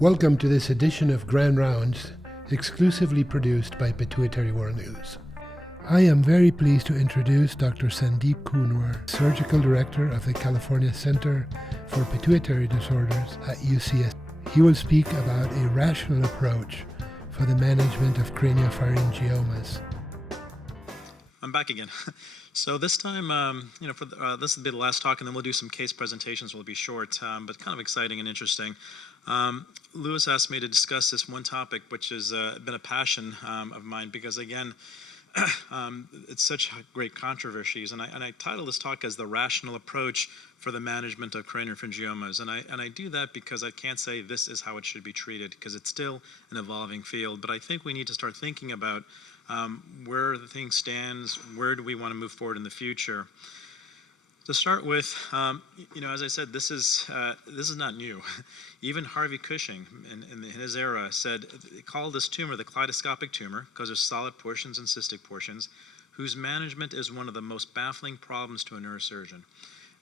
Welcome to this edition of Grand Rounds, exclusively produced by Pituitary World News. I am very pleased to introduce Dr. Sandeep Kunwar, Surgical Director of the California Center for Pituitary Disorders at UCSF. He will speak about a rational approach for the management of craniopharyngiomas. I'm back again. So this time, this will be the last talk, and then we'll do some case presentations. Will be short, but kind of exciting and interesting. Lewis asked me to discuss this one topic, which has been a passion of mine, because again, it's such great controversies, and I title this talk as the rational approach for the management of craniopharyngiomas, and I do that because I can't say this is how it should be treated, because it's still an evolving field. But I think we need to start thinking about where the thing stands, where do we want to move forward in the future. To start with, as I said, this is not new. Even Harvey Cushing, in his era, called this tumor the kaleidoscopic tumor because there's solid portions and cystic portions, whose management is one of the most baffling problems to a neurosurgeon.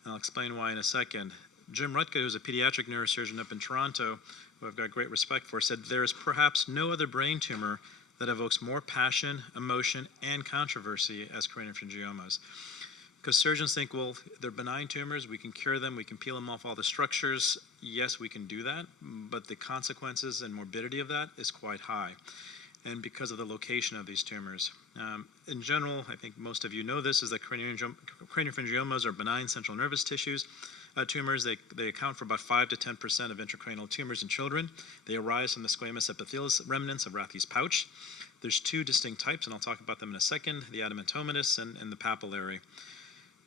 And I'll explain why in a second. Jim Rutka, who's a pediatric neurosurgeon up in Toronto, who I've got great respect for, said there is perhaps no other brain tumor that evokes more passion, emotion, and controversy as craniopharyngiomas. Because surgeons think, well, they're benign tumors, we can cure them, we can peel them off all the structures. Yes, we can do that, but the consequences and morbidity of that is quite high, and because of the location of these tumors. In general, I think most of you know this, is that craniopharyngiomas are benign central nervous tissues. Tumors, they account for about 5 to 10% of intracranial tumors in children. They arise from the squamous epithelial remnants of Rathke's pouch. There's two distinct types, and I'll talk about them in a second, the adamantomatous and the papillary.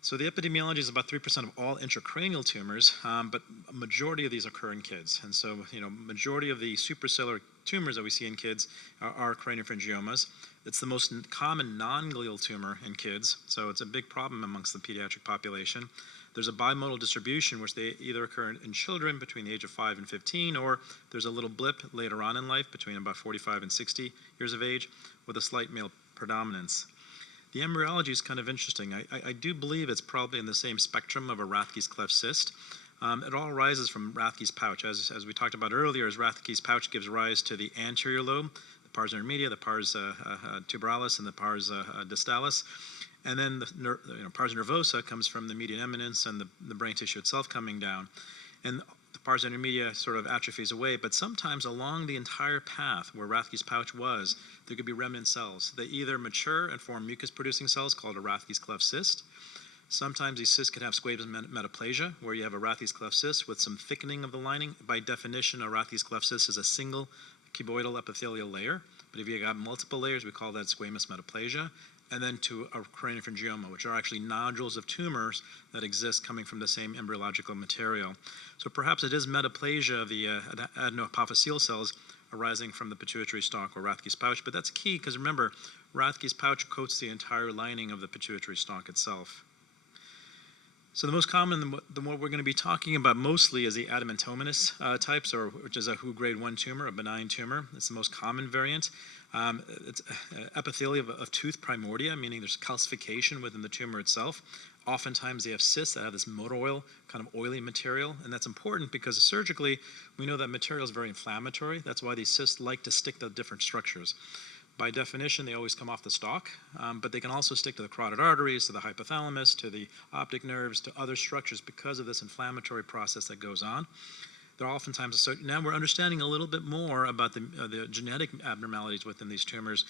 So the epidemiology is about 3% of all intracranial tumors, but a majority of these occur in kids. And so, majority of the supracellular tumors that we see in kids are craniopharyngiomas. It's the most common non-glial tumor in kids, so it's a big problem amongst the pediatric population. There's a bimodal distribution, which they either occur in children between the age of 5 and 15, or there's a little blip later on in life between about 45 and 60 years of age with a slight male predominance. The embryology is kind of interesting. I do believe it's probably in the same spectrum of a Rathke's cleft cyst. It all arises from Rathke's pouch. As we talked about earlier, as Rathke's pouch gives rise to the anterior lobe, the pars intermedia, the pars tuberalis, and the pars distalis. And then the pars nervosa comes from the median eminence and the brain tissue itself coming down. And the pars intermedia sort of atrophies away, but sometimes along the entire path where Rathke's pouch was, there could be remnant cells. They either mature and form mucus-producing cells called a Rathke's cleft cyst. Sometimes these cysts can have squamous metaplasia, where you have a Rathke's cleft cyst with some thickening of the lining. By definition, a Rathke's cleft cyst is a single cuboidal epithelial layer, but if you got multiple layers, we call that squamous metaplasia. And then to a craniopharyngioma, which are actually nodules of tumors that exist coming from the same embryological material. So perhaps it is metaplasia of the adenoapophyseal cells arising from the pituitary stalk or Rathke's pouch, but that's key because remember, Rathke's pouch coats the entire lining of the pituitary stalk itself. So the most common, the what we're going to be talking about mostly is the adamantomatous types, which is a WHO grade 1 tumor, a benign tumor. It's the most common variant. It's epithelium of tooth primordia, meaning there's calcification within the tumor itself. Oftentimes they have cysts that have this motor oil, kind of oily material, and that's important because surgically we know that material is very inflammatory. That's why these cysts like to stick to different structures. By definition, they always come off the stalk, but they can also stick to the carotid arteries, to the hypothalamus, to the optic nerves, to other structures because of this inflammatory process that goes on. They're oftentimes associated. Now we're understanding a little bit more about the genetic abnormalities within these tumors,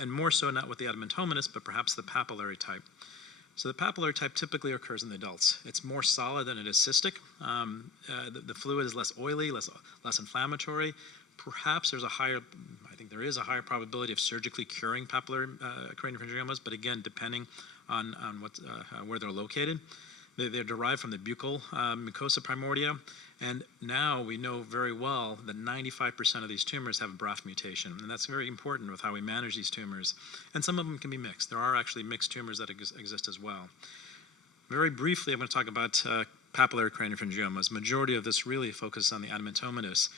and more so not with the adamantomatous, but perhaps the papillary type. So the papillary type typically occurs in the adults. It's more solid than it is cystic. The fluid is less oily, less inflammatory. Perhaps there is a higher probability of surgically curing papillary craniopharyngiomas, but again, depending on where they're located. They're derived from the buccal mucosa primordia, and now we know very well that 95% of these tumors have a BRAF mutation, and that's very important with how we manage these tumors. And some of them can be mixed. There are actually mixed tumors that exist as well. Very briefly, I'm going to talk about papillary craniopharyngiomas. Majority of this really focuses on the adamantomatous.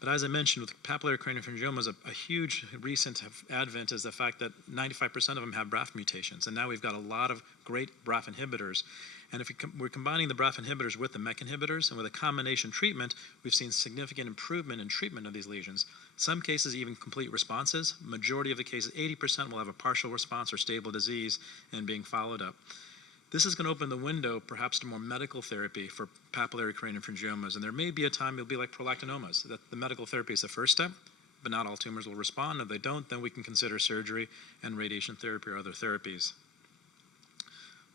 But as I mentioned, with papillary craniopharyngiomas, a huge recent advent is the fact that 95% of them have BRAF mutations. And now we've got a lot of great BRAF inhibitors. And if we're combining the BRAF inhibitors with the MEK inhibitors, and with a combination treatment, we've seen significant improvement in treatment of these lesions. Some cases even complete responses. Majority of the cases, 80% will have a partial response or stable disease and being followed up. This is going to open the window perhaps to more medical therapy for papillary craniopharyngiomas, and there may be a time it'll be like prolactinomas, that the medical therapy is the first step, but not all tumors will respond. If they don't, then we can consider surgery and radiation therapy or other therapies.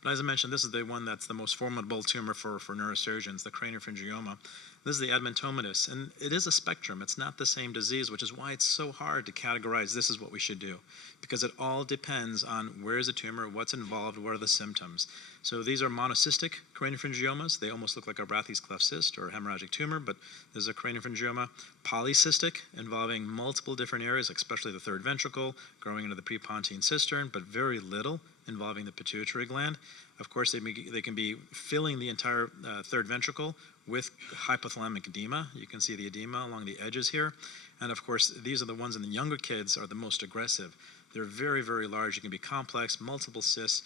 But as I mentioned, this is the one that's the most formidable tumor for neurosurgeons, the craniopharyngioma. This is the adventitis, and it is a spectrum. It's not the same disease, which is why it's so hard to categorize this is what we should do, because it all depends on where is the tumor, what's involved, what are the symptoms. So these are monocystic craniopharyngiomas. They almost look like a Brathy's cleft cyst or a hemorrhagic tumor, but there's a craniopharyngioma. Polycystic, involving multiple different areas, especially the third ventricle, growing into the prepontine cistern, but very little involving the pituitary gland. Of course, they can be filling the entire third ventricle with hypothalamic edema. You can see the edema along the edges here. And of course, these are the ones in the younger kids are the most aggressive. They're very, very large. You can be complex, multiple cysts.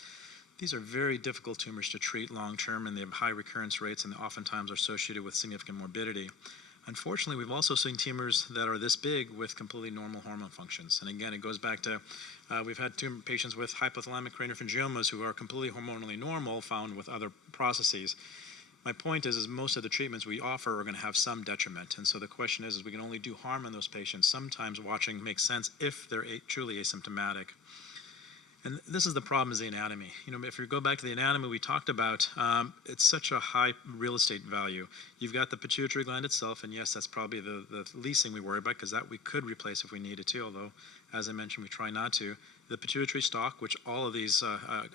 These are very difficult tumors to treat long-term, and they have high recurrence rates and oftentimes are associated with significant morbidity. Unfortunately, we've also seen tumors that are this big with completely normal hormone functions. And again, it goes back to, we've had patients with hypothalamic craniopharyngiomas who are completely hormonally normal found with other processes. My point is most of the treatments we offer are going to have some detriment. And so the question is we can only do harm in those patients. Sometimes watching makes sense if they're truly asymptomatic. And this is the problem, is the anatomy. If you go back to the anatomy we talked about, it's such a high real estate value. You've got the pituitary gland itself, and yes, that's probably the least thing we worry about, because that we could replace if we needed to, although, as I mentioned, we try not to. The pituitary stalk, which all of these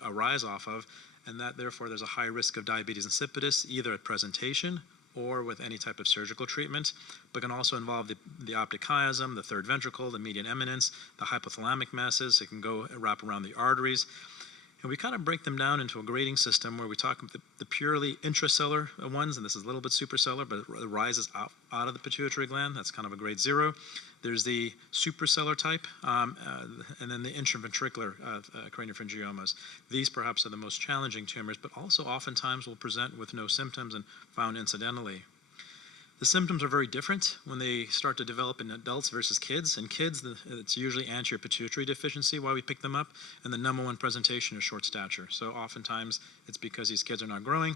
arise off of, and that therefore there's a high risk of diabetes insipidus, either at presentation or with any type of surgical treatment, but can also involve the optic chiasm, the third ventricle, the median eminence, the hypothalamic masses. It can go wrap around the arteries. And we kind of break them down into a grading system where we talk about the purely intracellular ones, and this is a little bit supracellular, but it rises out of the pituitary gland. That's kind of a grade 0. There's the supracellular type, and then the intraventricular craniopharyngiomas. These perhaps are the most challenging tumors, but also oftentimes will present with no symptoms and found incidentally. The symptoms are very different when they start to develop in adults versus kids. In kids, it's usually anterior pituitary deficiency why we pick them up, and the number one presentation is short stature. So oftentimes it's because these kids are not growing.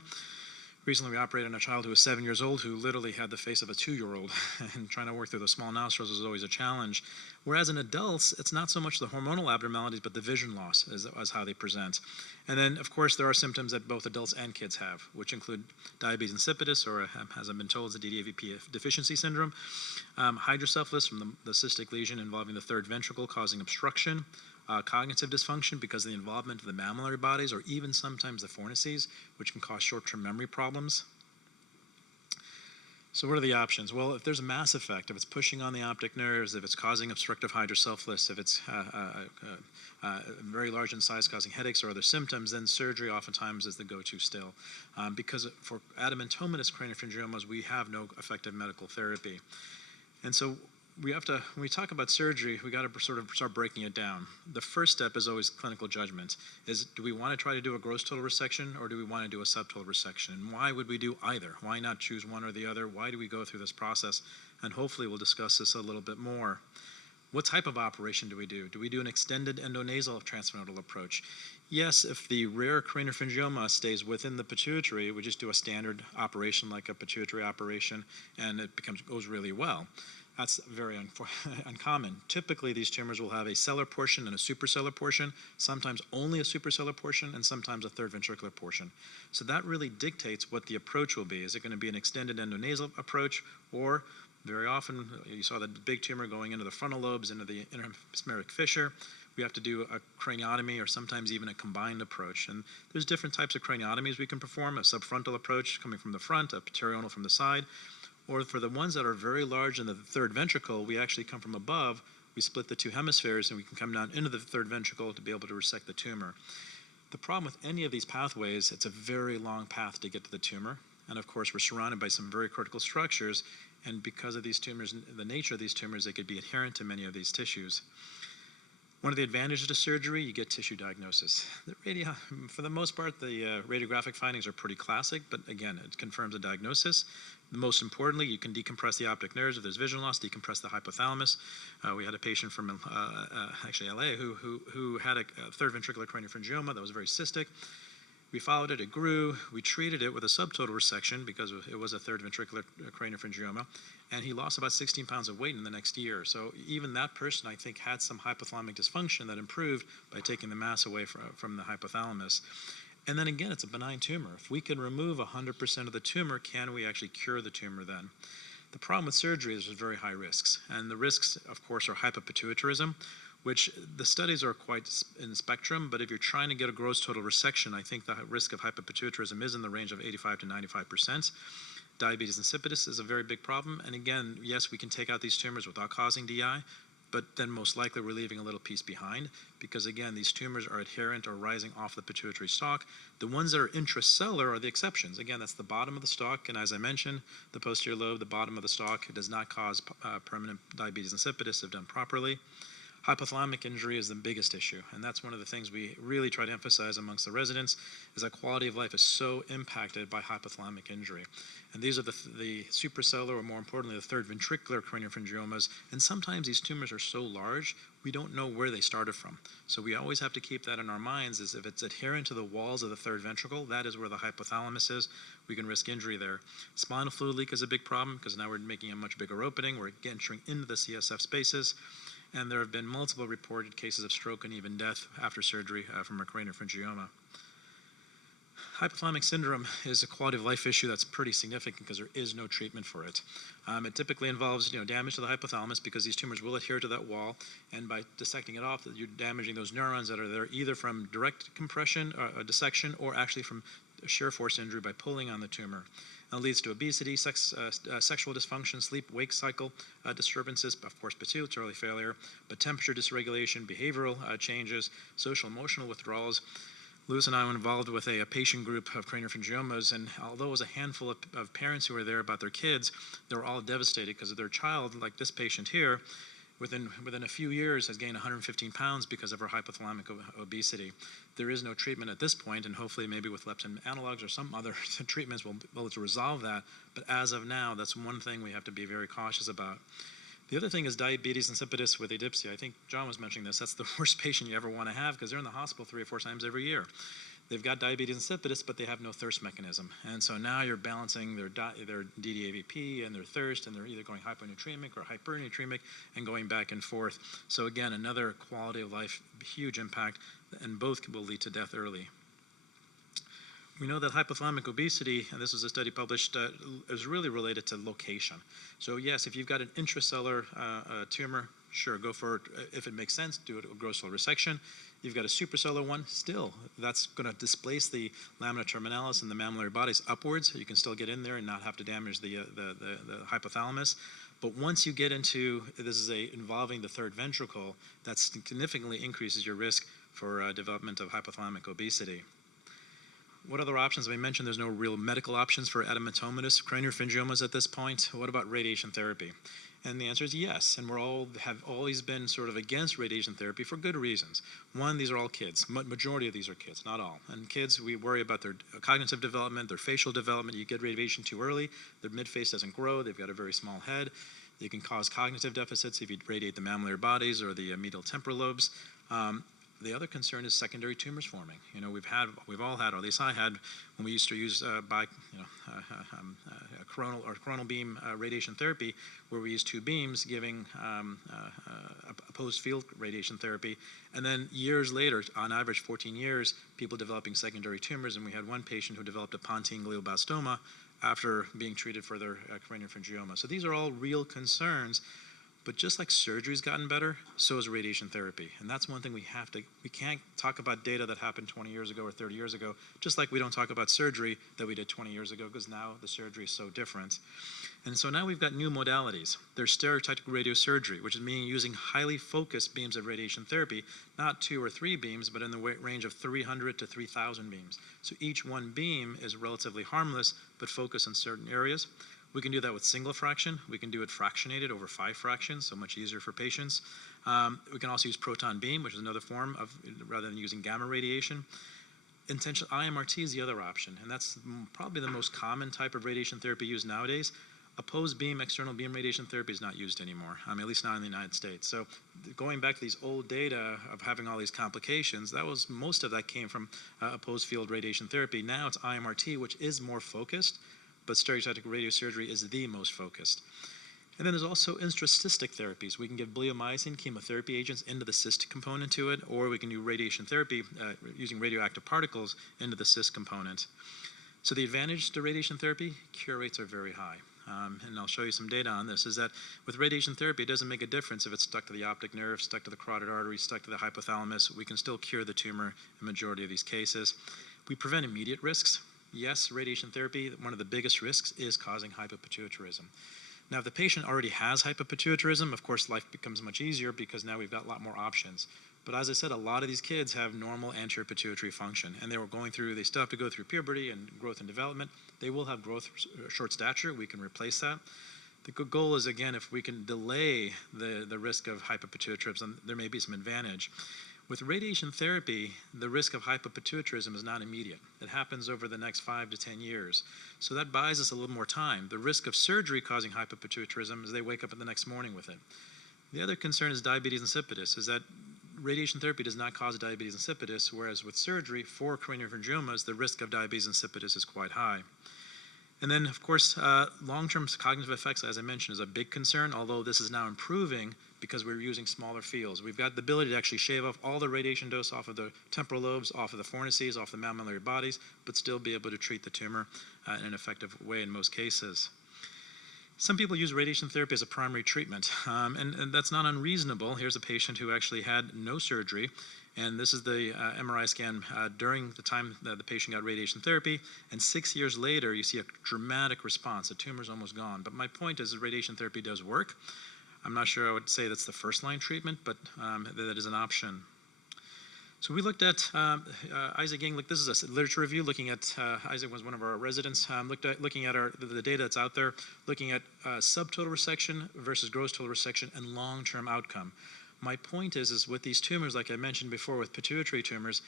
Recently we operated on a child who was 7 years old who literally had the face of a 2-year-old, and trying to work through the small nostrils is always a challenge. Whereas in adults, it's not so much the hormonal abnormalities, but the vision loss is how they present. And then, of course, there are symptoms that both adults and kids have, which include diabetes insipidus, or as I've been told, is a DDAVP deficiency syndrome, hydrocephalus from the cystic lesion involving the third ventricle causing obstruction, cognitive dysfunction because of the involvement of the mammillary bodies, or even sometimes the fornices, which can cause short-term memory problems. So what are the options? Well, if there's a mass effect, if it's pushing on the optic nerves, if it's causing obstructive hydrocephalus, if it's very large in size causing headaches or other symptoms, then surgery oftentimes is the go-to still. Because for adamantinomatous craniopharyngiomas, we have no effective medical therapy. And so when we talk about surgery, we got to sort of start breaking it down. The first step is always clinical judgment. Do we want to try to do a gross total resection, or do we want to do a subtotal resection? And why would we do either? Why not choose one or the other? Why do we go through this process? And hopefully we'll discuss this a little bit more. What type of operation do we do? Do we do an extended endonasal transfernodal approach? Yes, if the rare craniopharyngioma stays within the pituitary, we just do a standard operation like a pituitary operation, and it goes really well. That's very uncommon. Typically, these tumors will have a cellular portion and a supracellular portion, sometimes only a supracellular portion, and sometimes a third ventricular portion. So that really dictates what the approach will be. Is it going to be an extended endonasal approach, or very often, you saw the big tumor going into the frontal lobes, into the interhemispheric fissure. We have to do a craniotomy or sometimes even a combined approach. And there's different types of craniotomies we can perform, a subfrontal approach coming from the front, a pterional from the side. Or for the ones that are very large in the third ventricle, we actually come from above, we split the two hemispheres, and we can come down into the third ventricle to be able to resect the tumor. The problem with any of these pathways, it's a very long path to get to the tumor. And of course, we're surrounded by some very critical structures, and because of these tumors, the nature of these tumors, they could be adherent to many of these tissues. One of the advantages to surgery, you get tissue diagnosis. For the most part, the radiographic findings are pretty classic, but again, it confirms a diagnosis. Most importantly, you can decompress the optic nerves if there's vision loss, decompress the hypothalamus. We had a patient from actually LA who had a third ventricular craniopharyngioma that was very cystic. We followed it, it grew, we treated it with a subtotal resection because it was a third ventricular craniopharyngioma, and he lost about 16 pounds of weight in the next year. So even that person, I think, had some hypothalamic dysfunction that improved by taking the mass away from the hypothalamus. And then again, it's a benign tumor. If we can remove 100% of the tumor, can we actually cure the tumor then? The problem with surgery is there's very high risks, and the risks, of course, are hypopituitarism, which the studies are quite in the spectrum, but if you're trying to get a gross total resection, I think the risk of hypopituitarism is in the range of 85 to 95%. Diabetes insipidus is a very big problem, and again, yes, we can take out these tumors without causing DI, but then most likely we're leaving a little piece behind, because again, these tumors are adherent or rising off the pituitary stalk. The ones that are intracellular are the exceptions. Again, that's the bottom of the stalk, and as I mentioned, the posterior lobe, the bottom of the stalk, does not cause permanent diabetes insipidus if done properly. Hypothalamic injury is the biggest issue, and that's one of the things we really try to emphasize amongst the residents, is that quality of life is so impacted by hypothalamic injury. And these are the supracellular, or more importantly, the third ventricular craniopharyngiomas, and sometimes these tumors are so large, we don't know where they started from. So we always have to keep that in our minds, is if it's adherent to the walls of the third ventricle, that is where the hypothalamus is, we can risk injury there. Spinal fluid leak is a big problem, because now we're making a much bigger opening, we're entering into the CSF spaces, and there have been multiple reported cases of stroke and even death after surgery from a craniopharyngioma. Hypothalamic syndrome is a quality of life issue that's pretty significant because there is no treatment for it. It typically involves damage to the hypothalamus because these tumors will adhere to that wall, and by dissecting it off, you're damaging those neurons that are there either from direct compression, dissection, or actually from shear force injury by pulling on the tumor. It leads to obesity, sexual dysfunction, sleep-wake cycle disturbances, of course pituitary failure, but temperature dysregulation, behavioral changes, social emotional withdrawals. Louis and I were involved with a patient group of craniopharyngiomas, and although it was a handful of parents who were there about their kids, they were all devastated because of their child, like this patient here, within a few years has gained 115 pounds because of her hypothalamic obesity. There is no treatment at this point, and hopefully maybe with leptin analogs or some other treatments will be able to resolve that. But as of now, that's one thing we have to be very cautious about. The other thing is diabetes insipidus with adipsia. I think John was mentioning this. That's the worst patient you ever want to have because they're in the hospital 3 or 4 times every year. They've got diabetes insipidus, but they have no thirst mechanism. And so now you're balancing their DDAVP and their thirst, and they're either going hyponatremic or hypernatremic and going back and forth. So again, another quality of life, huge impact, and both will lead to death early. We know that hypothalamic obesity, and this was a study published, is really related to location. So yes, if you've got an intracellular tumor, sure, go for it. If it makes sense, do a gross total resection. You've got a supracellular one, still, that's going to displace the lamina terminalis and the mammillary bodies upwards. You can still get in there and not have to damage the hypothalamus. But once you get into, this is involving the third ventricle, that significantly increases your risk for development of hypothalamic obesity. What other options? I mentioned there's no real medical options for adenomatous craniopharyngiomas at this point. What about radiation therapy? And the answer is yes, and have always been sort of against radiation therapy for good reasons. One, these are all kids. Majority of these are kids, not all. And kids, we worry about their cognitive development, their facial development. You get radiation too early, their midface doesn't grow, they've got a very small head. You can cause cognitive deficits if you radiate the mammillary bodies or the medial temporal lobes. The other concern is secondary tumors forming. We've all had, or at least I had, when we used to use coronal beam radiation therapy, where we used 2 beams giving opposed field radiation therapy, and then years later, on average 14 years, people developing secondary tumors, and we had one patient who developed a pontine glioblastoma after being treated for their craniopharyngioma. So these are all real concerns. But just like surgery's gotten better, so is radiation therapy. And that's one thing we can't talk about data that happened 20 years ago or 30 years ago, just like we don't talk about surgery that we did 20 years ago, because now the surgery is so different. And so now we've got new modalities. There's stereotactic radiosurgery, which is meaning using highly focused beams of radiation therapy, not 2 or 3 beams, but in the range of 300 to 3,000 beams. So each one beam is relatively harmless, but focused on certain areas. We can do that with single fraction. We can do it fractionated over 5 fractions, so much easier for patients. We can also use proton beam, which is another form of, rather than using gamma radiation. Intentional IMRT is the other option, and that's probably the most common type of radiation therapy used nowadays. Opposed beam, external beam radiation therapy is not used anymore, at least not in the United States. So going back to these old data of having all these complications, most of that came from opposed field radiation therapy. Now it's IMRT, which is more focused, but stereotactic radiosurgery is the most focused. And then there's also intracystic therapies. We can give bleomycin chemotherapy agents into the cyst component to it, or we can do radiation therapy using radioactive particles into the cyst component. So the advantage to radiation therapy, cure rates are very high. And I'll show you some data on this, is that with radiation therapy, it doesn't make a difference if it's stuck to the optic nerve, stuck to the carotid artery, stuck to the hypothalamus. We can still cure the tumor in the majority of these cases. We prevent immediate risks. Yes, radiation therapy, one of the biggest risks is causing hypopituitarism. Now, if the patient already has hypopituitarism, of course, life becomes much easier because now we've got a lot more options. But as I said, a lot of these kids have normal anterior pituitary function, and they still have to go through puberty and growth and development. They will have growth, short stature. We can replace that. The good goal is, again, if we can delay the risk of hypopituitarism, there may be some advantage. With radiation therapy, the risk of hypopituitarism is not immediate. It happens over the next 5 to 10 years. So that buys us a little more time. The risk of surgery causing hypopituitarism is they wake up the next morning with it. The other concern is diabetes insipidus, is that radiation therapy does not cause diabetes insipidus, whereas with surgery for craniopharyngiomas, the risk of diabetes insipidus is quite high. And then, of course, long-term cognitive effects, as I mentioned, is a big concern, although this is now improving because we're using smaller fields. We've got the ability to actually shave off all the radiation dose off of the temporal lobes, off of the fornices, off the mammillary bodies, but still be able to treat the tumor in an effective way in most cases. Some people use radiation therapy as a primary treatment, and that's not unreasonable. Here's a patient who actually had no surgery, and this is the MRI scan during the time that the patient got radiation therapy, and 6 years later, you see a dramatic response. The tumor's almost gone. But my point is that radiation therapy does work. I'm not sure I would say that's the first-line treatment, but that is an option. So we looked at Isaac Ging. This is a literature review looking at, Isaac was one of our residents, looking at the data that's out there, looking at subtotal resection versus gross total resection and long-term outcome. My point is with these tumors, like I mentioned before with pituitary tumors,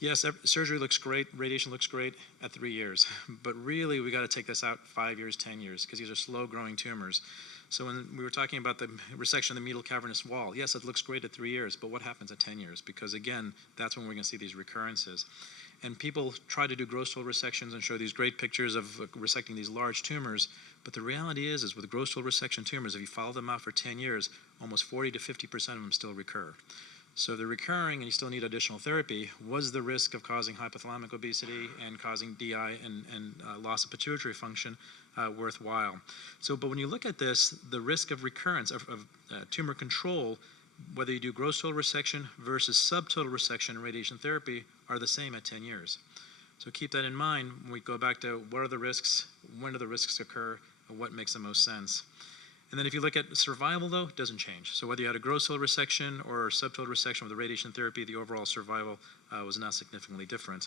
yes, surgery looks great, radiation looks great at 3 years, but really we got to take this out 5 years, 10 years, because these are slow-growing tumors. So when we were talking about the resection of the medial cavernous wall, yes, it looks great at 3 years, but what happens at 10 years? Because again, that's when we're going to see these recurrences. And people try to do gross total resections and show these great pictures of resecting these large tumors, but the reality is with gross total resection tumors, if you follow them out for 10 years, almost 40 to 50% of them still recur. So they're recurring and you still need additional therapy. Was the risk of causing hypothalamic obesity and causing DI and loss of pituitary function worthwhile? But when you look at this, the risk of recurrence of tumor control, whether you do gross total resection versus subtotal resection and radiation therapy, are the same at 10 years. So keep that in mind when we go back to what are the risks, when do the risks occur, and what makes the most sense. And then if you look at survival, though, it doesn't change. So whether you had a gross total resection or subtotal resection with the radiation therapy, the overall survival was not significantly different.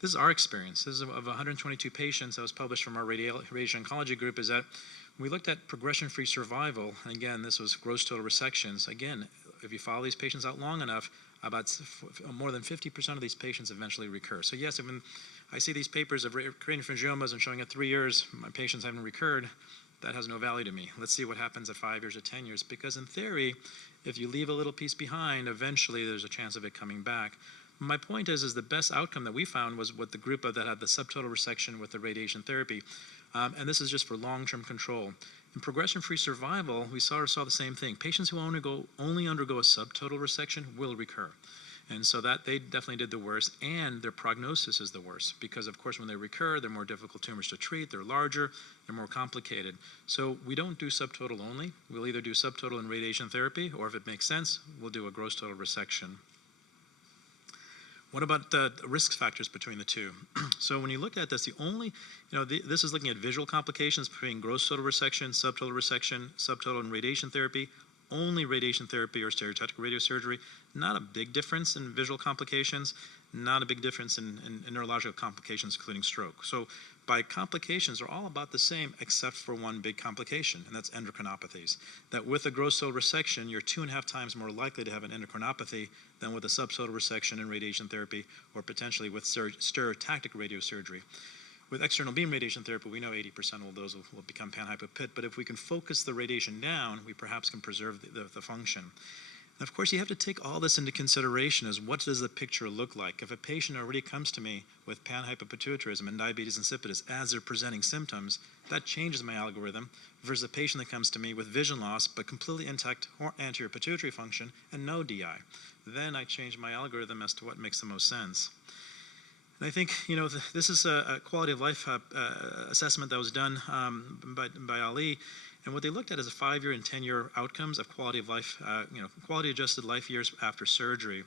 This is our experience. This is of 122 patients that was published from our radiation oncology group, is that we looked at progression-free survival. And again, this was gross total resections. Again, if you follow these patients out long enough, about more than 50% of these patients eventually recur. So yes, when I see these papers of craniopharyngiomas and showing at 3 years, my patients haven't recurred, that has no value to me. Let's see what happens at 5 years or 10 years, because in theory, if you leave a little piece behind, eventually there's a chance of it coming back. My point is the best outcome that we found was with the group that had the subtotal resection with the radiation therapy, and this is just for long-term control. In progression-free survival, we saw the same thing. Patients who only undergo a subtotal resection will recur. And so that they definitely did the worst, and their prognosis is the worst because, of course, when they recur, they're more difficult tumors to treat, they're larger, they're more complicated. So we don't do subtotal only. We'll either do subtotal and radiation therapy, or if it makes sense, we'll do a gross total resection. What about the risk factors between the two? So when you look at this, this is looking at visual complications between gross total resection, subtotal and radiation therapy. Only radiation therapy or stereotactic radiosurgery, not a big difference in visual complications, not a big difference in neurological complications, including stroke. So by complications are all about the same except for one big complication, and that's endocrinopathies. That with a gross total resection, you're 2.5 times more likely to have an endocrinopathy than with a subtotal resection and radiation therapy, or potentially with stereotactic radiosurgery. With external beam radiation therapy, we know 80% of those will become panhypopit, but if we can focus the radiation down, we perhaps can preserve the function. And of course, you have to take all this into consideration as what does the picture look like. If a patient already comes to me with panhypopituitarism and diabetes insipidus as they're presenting symptoms, that changes my algorithm versus a patient that comes to me with vision loss but completely intact anterior pituitary function and no DI. Then I change my algorithm as to what makes the most sense. And I think, this is a quality of life assessment that was done by Ali. And what they looked at is a 5-year and 10-year outcomes of quality of life, quality adjusted life years after surgery.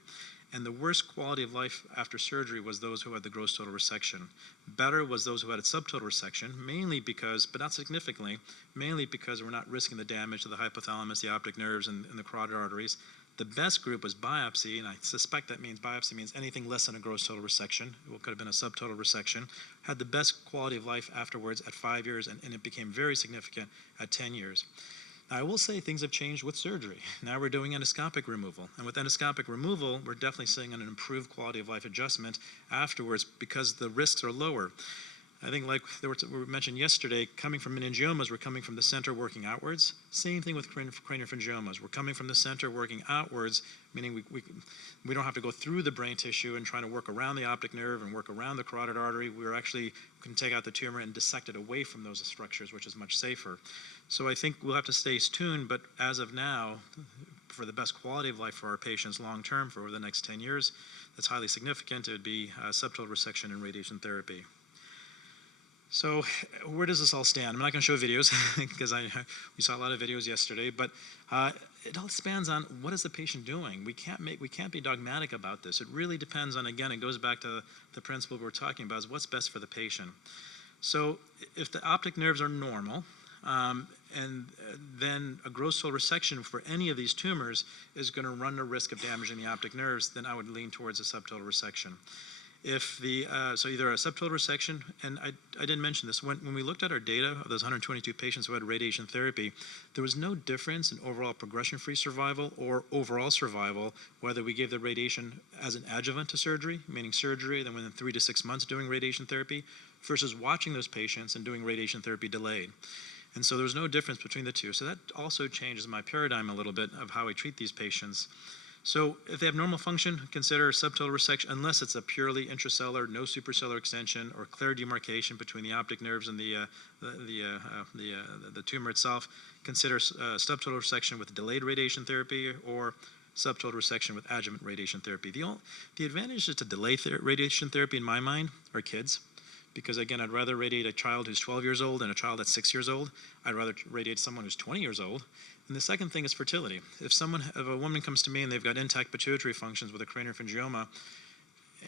And the worst quality of life after surgery was those who had the gross total resection. Better was those who had a subtotal resection, mainly because, but not significantly, mainly because we're not risking the damage to the hypothalamus, the optic nerves, and the carotid arteries. The best group was biopsy, and I suspect that means biopsy means anything less than a gross total resection. It could have been a subtotal resection. Had the best quality of life afterwards at 5 years, and it became very significant at 10 years. Now, I will say things have changed with surgery. Now we're doing endoscopic removal. And with endoscopic removal, we're definitely seeing an improved quality of life adjustment afterwards because the risks are lower. I think like we mentioned yesterday, coming from meningiomas, we're coming from the center working outwards. Same thing with craniopharyngiomas. We're coming from the center working outwards, meaning we don't have to go through the brain tissue and trying to work around the optic nerve and work around the carotid artery. We can take out the tumor and dissect it away from those structures, which is much safer. So I think we'll have to stay tuned, but as of now, for the best quality of life for our patients long term for over the next 10 years, that's highly significant. It would be subtotal resection and radiation therapy. So where does this all stand? I'm not going to show videos because we saw a lot of videos yesterday, but it all spans on what is the patient doing. We can't be dogmatic about this. It really depends on, again, it goes back to the principle we're talking about, is what's best for the patient. So if the optic nerves are normal, and then a gross total resection for any of these tumors is going to run the risk of damaging the optic nerves, then I would lean towards a subtotal resection. If so either a subtotal resection, and I didn't mention this, when we looked at our data of those 122 patients who had radiation therapy, there was no difference in overall progression-free survival or overall survival, whether we gave the radiation as an adjuvant to surgery, meaning surgery, then within 3 to 6 months doing radiation therapy, versus watching those patients and doing radiation therapy delayed. And so there was no difference between the two. So that also changes my paradigm a little bit of how I treat these patients. So if they have normal function, consider subtotal resection, unless it's a purely intracellular, no supracellular extension, or clear demarcation between the optic nerves and the tumor itself. Consider subtotal resection with delayed radiation therapy or subtotal resection with adjuvant radiation therapy. The advantages to delay radiation therapy in my mind are kids. Because again, I'd rather radiate a child who's 12 years old than a child that's 6 years old. I'd rather radiate someone who's 20 years old. And the second thing is fertility. If a woman comes to me and they've got intact pituitary functions with a craniopharyngioма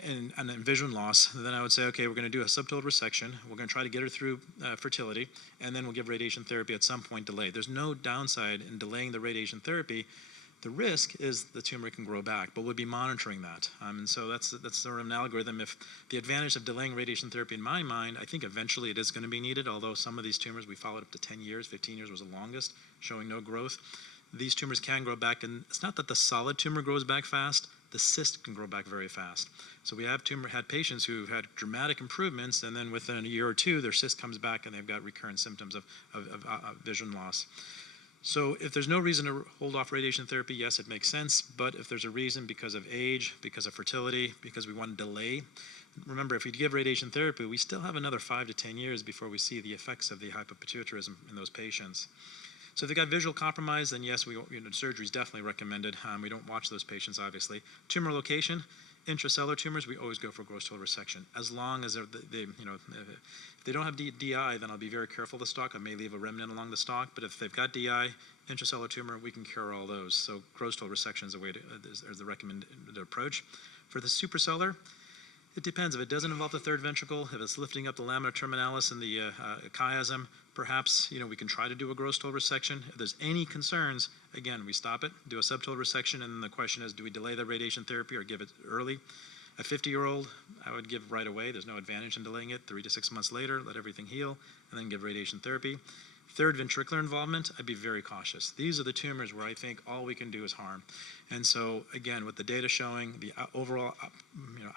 and vision loss, then I would say, okay, we're going to do a subtotal resection. We're going to try to get her through fertility, and then we'll give radiation therapy at some point delayed. There's no downside in delaying the radiation therapy. The risk is the tumor can grow back, but we'll be monitoring that. And so that's sort of an algorithm. If the advantage of delaying radiation therapy in my mind, I think eventually it is going to be needed, although some of these tumors we followed up to 10 years, 15 years was the longest, showing no growth. These tumors can grow back, and it's not that the solid tumor grows back fast, the cyst can grow back very fast. So we have had patients who had dramatic improvements, and then within a year or two, their cyst comes back and they've got recurrent symptoms of vision loss. So if there's no reason to hold off radiation therapy, yes, it makes sense. But if there's a reason because of age, because of fertility, because we want to delay, remember, if we give radiation therapy, we still have another 5 to 10 years before we see the effects of the hypopituitarism in those patients. So if they've got visual compromise, then yes, surgery is definitely recommended. We don't watch those patients, obviously. Tumor location, intracellular tumors, we always go for gross total resection. As long as if they don't have DI, then I'll be very careful of the stalk. I may leave a remnant along the stalk, but if they've got DI, intracellular tumor, we can cure all those. So gross total resection is the recommended approach. For the supracellular, it depends. If it doesn't involve the third ventricle, if it's lifting up the lamina terminalis and the chiasm, perhaps we can try to do a gross total resection. If there's any concerns, again, we stop it, do a subtotal resection, and then the question is, do we delay the radiation therapy or give it early? A 50-year-old, I would give right away. There's no advantage in delaying it. 3 to 6 months later, let everything heal, and then give radiation therapy. Third, ventricular involvement, I'd be very cautious. These are the tumors where I think all we can do is harm. And so, again, with the data showing the overall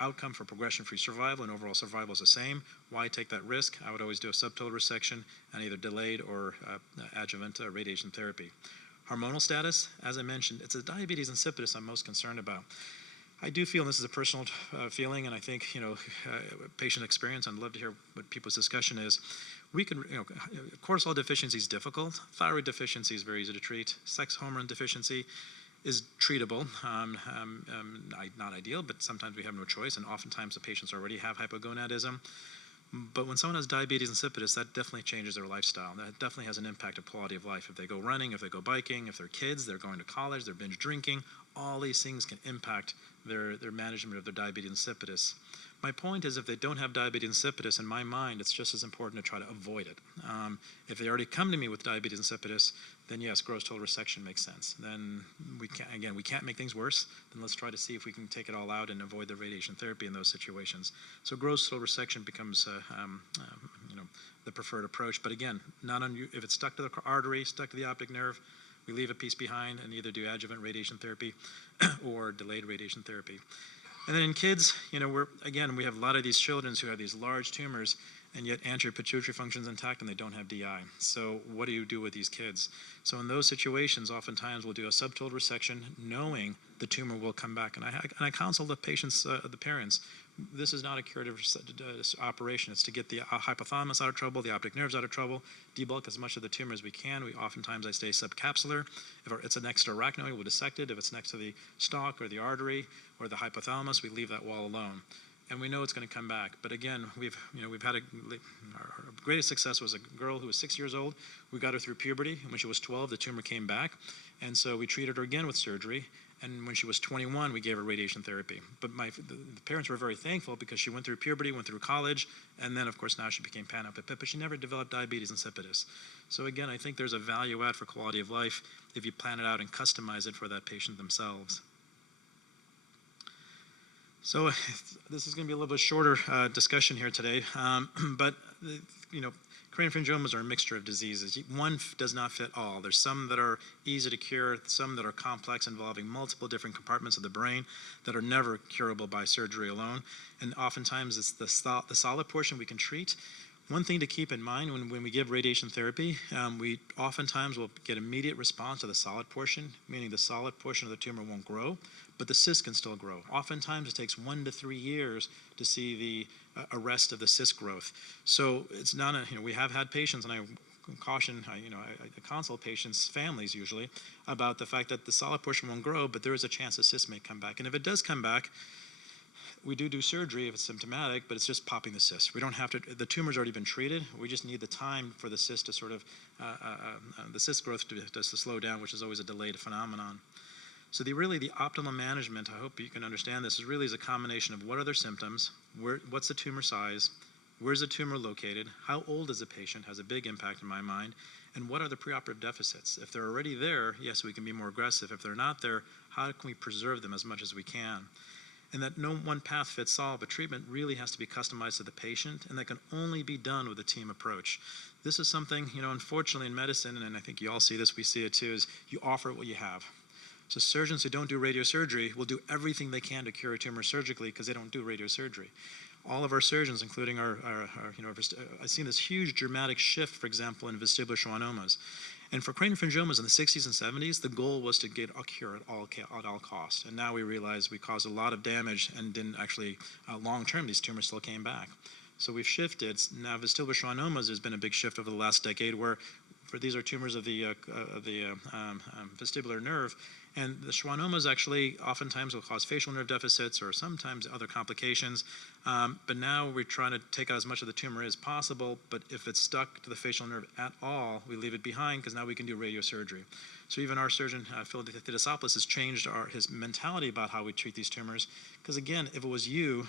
outcome for progression-free survival and overall survival is the same, why take that risk? I would always do a subtotal resection and either delayed or adjuvant radiation therapy. Hormonal status, as I mentioned, it's the diabetes insipidus I'm most concerned about. I do feel, and this is a personal feeling, and I think, patient experience, I'd love to hear what people's discussion is. We can, cortisol deficiency is difficult. Thyroid deficiency is very easy to treat. Sex hormone deficiency is treatable. Not ideal, but sometimes we have no choice, and oftentimes the patients already have hypogonadism. But when someone has diabetes insipidus, that definitely changes their lifestyle. That definitely has an impact of quality of life. If they go running, if they go biking, if they're kids, they're going to college, they're binge drinking, all these things can impact their management of their diabetes insipidus. My point is, if they don't have diabetes insipidus, in my mind, it's just as important to try to avoid it. If they already come to me with diabetes insipidus, then yes, gross total resection makes sense. Then we can't make things worse. Then let's try to see if we can take it all out and avoid the radiation therapy in those situations. So gross total resection becomes, the preferred approach. But again, if it's stuck to the artery, stuck to the optic nerve, we leave a piece behind and either do adjuvant radiation therapy or delayed radiation therapy. And then in kids, we have a lot of these children who have these large tumors, and yet anterior pituitary function is intact and they don't have DI. So what do you do with these kids? So in those situations, oftentimes we'll do a subtotal resection, knowing the tumor will come back. And I counsel the patients, the parents, this is not a curative operation. It's to get the hypothalamus out of trouble, the optic nerves out of trouble, debulk as much of the tumor as we can. Oftentimes I stay subcapsular. If it's an extra-arachnoid, we'll dissect it. If it's next to the stalk or the artery or the hypothalamus, we leave that wall alone. And we know it's going to come back. But again, we've had our greatest success was a girl who was 6 years old. We got her through puberty, and when she was 12, the tumor came back. And so we treated her again with surgery. And when she was 21, we gave her radiation therapy. But the parents were very thankful because she went through puberty, went through college, and then, of course, now she became panopipit, but she never developed diabetes insipidus. So again, I think there's a value add for quality of life if you plan it out and customize it for that patient themselves. So this is going to be a little bit shorter discussion here today, but craniopharyngiomas are a mixture of diseases. One does not fit all. There's some that are easy to cure, some that are complex, involving multiple different compartments of the brain that are never curable by surgery alone. And oftentimes it's the solid portion we can treat. One thing to keep in mind when we give radiation therapy, we oftentimes will get immediate response to the solid portion, meaning the solid portion of the tumor won't grow, but the cyst can still grow. Oftentimes it takes 1 to 3 years to see the arrest of the cyst growth. So it's not we have had patients, and I caution, I consult patients' families usually about the fact that the solid portion won't grow, but there is a chance the cyst may come back. And if it does come back, we do surgery if it's symptomatic, but it's just popping the cyst. We don't have to, the tumor's already been treated. We just need the time for the cyst to sort of, the cyst growth to slow down, which is always a delayed phenomenon. So the optimal management, I hope you can understand this, is a combination of what are their symptoms, what's the tumor size, where's the tumor located, how old is the patient, has a big impact in my mind, and what are the preoperative deficits. If they're already there, yes, we can be more aggressive. If they're not there, how can we preserve them as much as we can? And that no one path fits all, but treatment really has to be customized to the patient, and that can only be done with a team approach. This is something, unfortunately in medicine, and I think you all see this, we see it too, is you offer what you have. So surgeons who don't do radiosurgery will do everything they can to cure a tumor surgically because they don't do radiosurgery. All of our surgeons, including I've seen this huge dramatic shift, for example, in vestibular schwannomas. And for craniopharyngiomas in the 60s and 70s, the goal was to get a cure at all costs. And now we realize we caused a lot of damage and didn't actually, long-term, these tumors still came back. So we've shifted. Now vestibular schwannomas has been a big shift over the last decade where these are tumors of the vestibular nerve. And the schwannomas actually oftentimes will cause facial nerve deficits or sometimes other complications. But now we're trying to take out as much of the tumor as possible. But if it's stuck to the facial nerve at all, we leave it behind because now we can do radiosurgery. So even our surgeon, Phil Theodosopoulos, has changed his mentality about how we treat these tumors. Because again, if it was you,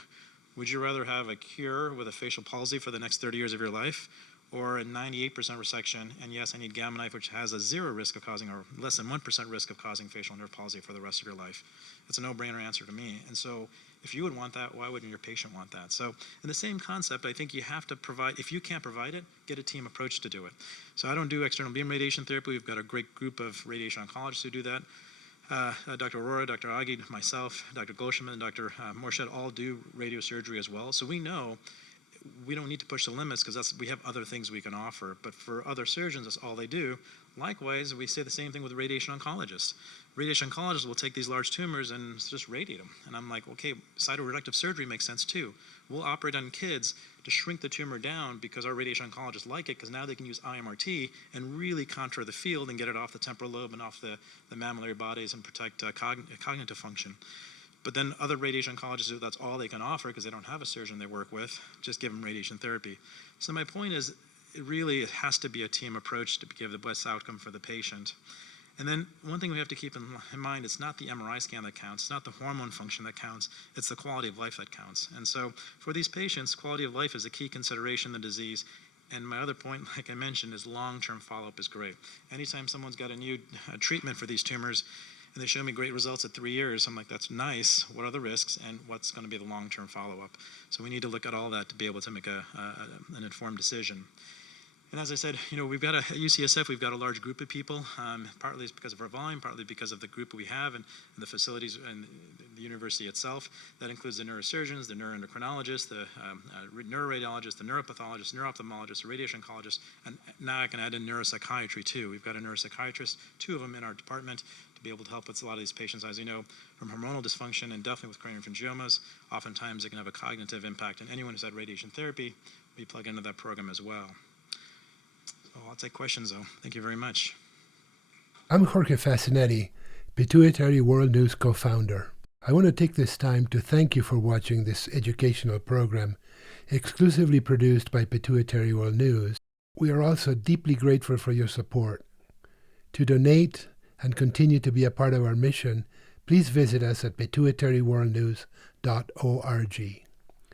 would you rather have a cure with a facial palsy for the next 30 years of your life? or a 98% resection, and yes, I need Gamma Knife, which has a 0 risk of causing, or less than 1% risk of causing facial nerve palsy for the rest of your life. It's a no-brainer answer to me. And so if you would want that, why wouldn't your patient want that? So in the same concept, I think you have to provide, if you can't provide it, get a team approach to do it. So I don't do external beam radiation therapy. We've got a great group of radiation oncologists who do that. Dr. Aurora, Dr. Aghi, myself, Dr. Gulshaman, and Dr. Morshed all do radiosurgery as well. So we know we don't need to push the limits because we have other things we can offer. But for other surgeons, that's all they do. Likewise, we say the same thing with radiation oncologists. Radiation oncologists will take these large tumors and just radiate them. And I'm like, okay, cytoreductive surgery makes sense too. We'll operate on kids to shrink the tumor down because our radiation oncologists like it, because now they can use IMRT and really contour the field and get it off the temporal lobe and off the mammillary bodies and protect cognitive function. But then other radiation oncologists, that's all they can offer because they don't have a surgeon they work with, just give them radiation therapy. So my point is, it has to be a team approach to give the best outcome for the patient. And then one thing we have to keep in mind, it's not the MRI scan that counts, it's not the hormone function that counts, it's the quality of life that counts. And so for these patients, quality of life is a key consideration in the disease. And my other point, like I mentioned, is long-term follow-up is great. Anytime someone's got a new treatment for these tumors, and they show me great results at 3 years, I'm like, that's nice. What are the risks, and what's going to be the long-term follow-up? So we need to look at all that to be able to make an informed decision. And as I said, we've got at UCSF, we've got a large group of people. Partly it's because of our volume, partly because of the group we have and the facilities and the university itself. That includes the neurosurgeons, the neuroendocrinologists, the neuroradiologists, the neuropathologists, neuro-ophthalmologists, the radiation oncologists, and now I can add in neuropsychiatry too. We've got a neuropsychiatrist, 2 of them in our department, to be able to help with a lot of these patients, as you know, from hormonal dysfunction and definitely with craniopharyngiomas. Oftentimes it can have a cognitive impact, and anyone who's had radiation therapy, we plug into that program as well. So I'll take questions, though. Thank you very much. I'm Jorge Fascinetti, Pituitary World News co-founder. I want to take this time to thank you for watching this educational program exclusively produced by Pituitary World News. We are also deeply grateful for your support. To donate and continue to be a part of our mission, please visit us at pituitaryworldnews.org.